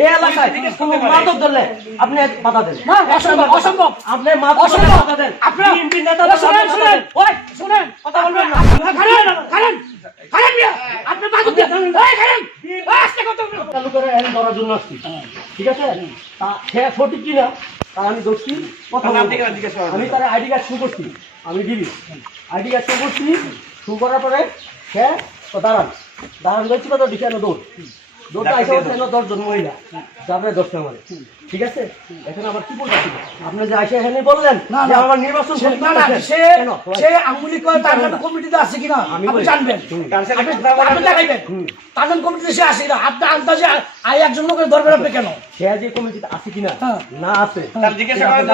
এই এলাকায় কোনো মাদক ধরলে আপনি বাধা দেন না, অসম্ভব, অসম্ভব। আপনি মাদক ধরলে বাধা দেন আপনারা বিএনপি নেতা শুনেন, শুনেন, ওই শুনেন, কথা বলবেন না। খারেন মিয়া, আপনি মাদক দিয়ে এই খারেন, আস্তে কথা বলবেন। চালু করে এনে ধরার জন্য আসছি, ঠিক আছে? তা সে সঠিক কিনা তা আমি দোষী কথা আমি তার আইডি কার্ড শু করছি, আমি দিবি আইডি কার্ড শু করছি, শু করার পরে সে তো দাঁড়ান রয়েছিল তো দিকে দৌড় দৌড়টা এসে হচ্ছে 10 জন মহিলা যাবে 10টা মানে, ঠিক আছে? এখানে আবার কি বলতে ছিল আপনি যে আইসা এখানে বললেন যে আমার নির্বাচন সে আঙ্গুলি করে তার নামে কমিটিতে আছে কিনা আপনি জানবেন, আপনি দেখাইবেন তার নাম কমিটিতে সে আসে কিনা, আপনি আন্দাজে আই একজন লোকের ধরবেন আপনি কেন? সে যে কমিটিতে আছে কিনা না আছে তার জিজ্ঞাসা করেন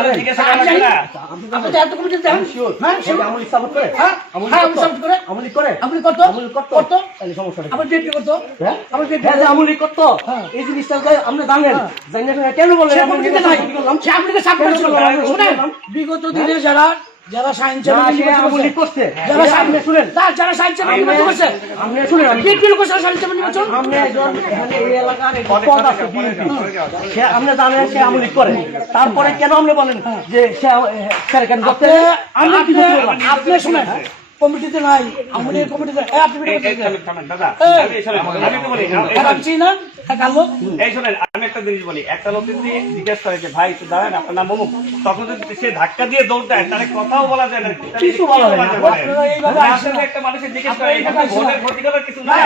না আপনি তো এত কমিটিতে দেন, হ্যাঁ সে আমলি সাপোর্ট করে হ্যাঁ আমলি সাপোর্ট করে, আমলি করে আমলি করতো, আমলি করতো তাহলে সমস্যা নেই। আপনি বিএনপি করতো, হ্যাঁ আপনি বিএনপি হ্যাঁ আমলি করতো এই জিনিসটা আপনি জানেন জানেন না কেন বলেন সে আমি কমিটিতে নাই, সে আপনাকে সাপোর্ট ছিল। শুনেন, বিগত দিনে যারা সায়েন্স আমলি করছে যারা আপনি শুনেন যারা সায়েন্স করছে আপনি শুনেন আমি বিএনপি করছে সায়েন্স নির্বাচন, আপনি একজন এখানে এই এলাকার পদ আছে বিএনপি সে আপনি জানেন সে আমলি করে তারপরে কেন আপনি বলেন যে সে কেন করতে আমি কি বলবো আপনি শুনেন কমিটিতে নাই, আমাদের কমিটিতে আপনি আমি একটা জিনিস বলি, একটা লোক যদি জিজ্ঞেস করে যে ভাই একটু দাঁড়ান আপনার নাম অমুক, তখন যদি সে ধাক্কা দিয়ে দৌড় দেয় তাহলে কথাও বলা যায় না, কিছু বলা যায় না। একটা মানুষের জিজ্ঞেস করে ভোটের ক্ষতি করার কিছু নাই,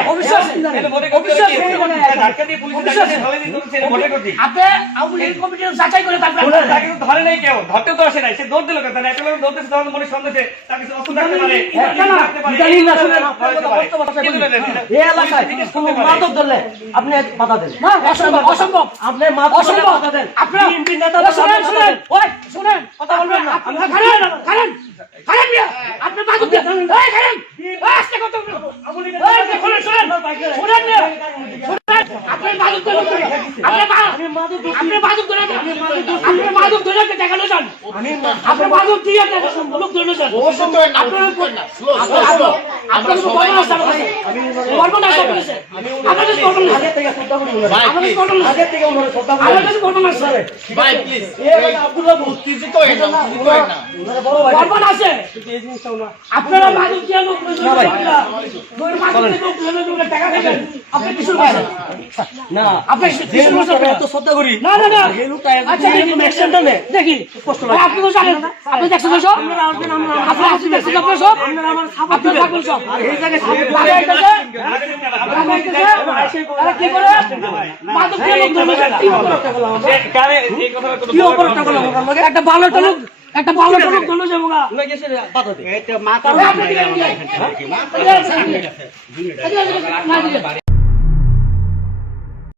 ধাক্কা দিয়ে পুলিশ ভোটের ক্ষতি আপনি আমাদের কমিটির যাচাই করে তারপর তাকে তো ধরে নাই, কেউ ধরতে তো আসে নাই, সে দৌড় দিল কেন? একটা লোক দৌড়তেছে তখন মনে সন্দেহে তার কিছু অস্ত্র থাকতে পারে, এই এলাকায় কোনো মাদক ধরলে আপনি বাধা দেন না, অসম্ভব, অসম্ভব। আপনি মাদক ধরলে বাধা দেন আপনারা বিএনপি নেতা শুনেন, শুনেন, ওই শুনেন, কথা বলবেন না। খারেন মিয়া, আপনি মাদক দিয়ে এই খারেন, আস্তে কথা বলবেন। এই শুনেন, শুনেন মিয়া, শুনেন, আপনি মাদক ধরে আপনি মাদক ধরে দেখানো যান, আপনি মাদক দিয়ে লোক ধরে যান, আপনার বলবো না সব কিছু আমাদের বলবো না আগে থেকে শ্রদ্ধা করি বলে আমাদের বলবো না আগে থেকে ওনারা শ্রদ্ধা করি আমাদের বলবো না স্যার ভাই প্লিজ এই আব্দুল্লাহ বহুত কিছু তো এটা কিছু তো এটা ওনারা বড় ভাই বলবো না আছে এই জিনিসটা ওনা আপনারা মাদক দিয়ে লোক না ভাই। টাকা খাইবেন আপনি কিছু বলছেন না আপনি যে লোকটা এত শ্রদ্ধা করি না না না এই লোকটা আচ্ছা এরকম অ্যাকশনটা নেয় দেখি কষ্ট লাগে আপনি তো জানেন আপনি দেখছেন তো সব আপনি দেখছেন আপনার সব আপনি থাকবেন সব আর এই জায়গায় কি করে মাদক দিয়ে লোক ধরে যায় কি অপরাধটা করলাম একটা ভালো লোক ধরে যাবো গা না গেছে বাধা দে আপনি